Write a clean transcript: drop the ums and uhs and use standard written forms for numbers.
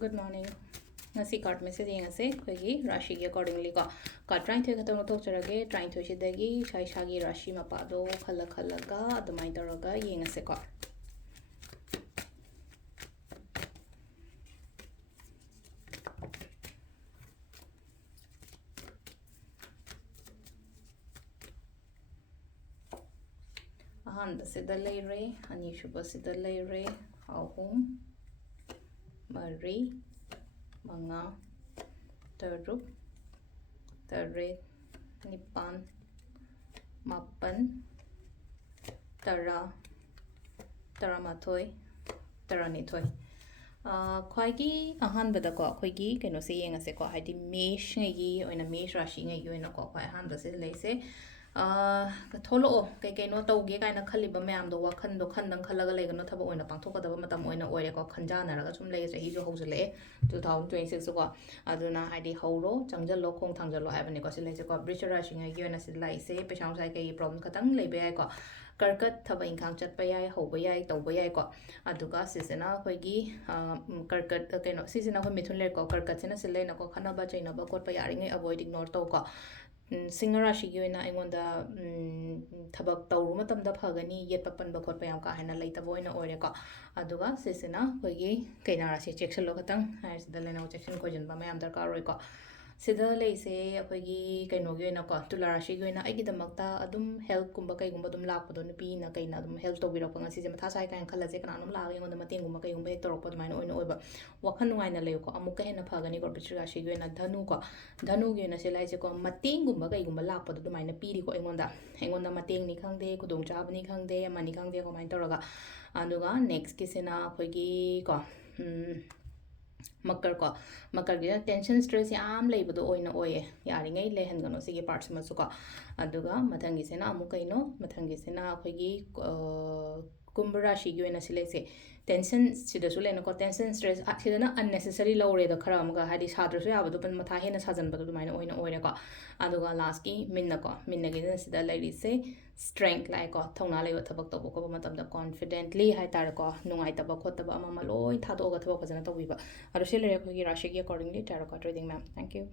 Good morning. Ngasi card message yengase khoi rashi gi accordingly ko card trying to khatong thok charage trying to shidagi shai shagi rashi mapa do khala khala ga adumai taraga yengase ko ahan sida leire ani shuba sida leire ahum mari manga taruk taret nipan mapan tara taramathoi taranithoi khwaigi ahan bada ko khoigi kaino se yengase ko haidi mesh ngai oina mesh rashi ngai oina ko khwai ahan da se leise ka tholo kai kai no tauge kai na khali ba mayam do wakhan do khandang khalaga lega no thaba oina pangthok da ba matam oina oire ko khanja na raga sum lege chahi jo hojule 2026 ko aduna haidi horo changjalo khong thangjalo habani ko se leise ko brisha rashi ngai oina se laise pesang sai kai problem khatang lebe ai ko karkat thaba inkhang chatpa yai hoba yai tauba yai ko aduga sisena khoigi karkat kaino sisena khoi mithun le ko karkat sena sile na ko khana ba chaina ba kot pa yari ngai avoid ignore to ko singara shi gi oina aingonda thabak tawru matamda phagani yetpa panba khotpa yam ka hena leita boina oire ko aduga sisena khoigi kaina rasi chection lo khatang hai sida lena chection khojin ba mayam darkar roi ko sida leise akhoi kaino gi oina ko tulara shi gi oina aigi damakta adum health kumba kai gumba dum lakpado nupi na kaina adum health to birak panga sije matha sai kain khala je kana anum laga ngonda mating gumba kai gumba torok pod maina oina oiba wakhan nungai na leyo ko amuka hena phagani ko bichra shi gi oina dhanu ko dhanu gi oina se laise ko mating gumba kai gumba lakpado dum maina piri ko engonda mating ni khangde kudong chabani khangde mani khangde ko main toraga aduga next ki sena akhoi gi ko makar ko makar gi tension stress yam leibado oina oye yari ngai lehan gano sigi parts ma su ko aduga mathangi sena amu kaino mathangi sena akhoi gi kumbra shi gi oina silese tension sida su lena ko tension stress sida na unnecessary lowre da khara amga hadi sadra su yabado pan matha hena sajan bado maina oina oire ko aduga last ki minna gi sida lairi se strength lai ko thongna lei thabak to ko matam da confidently hai tar ko nungai taba khotaba ama maloi thado ga thabak phajana to wiba aro se lere ko gi rashi gi accordingly tarot card reading ma'am thank you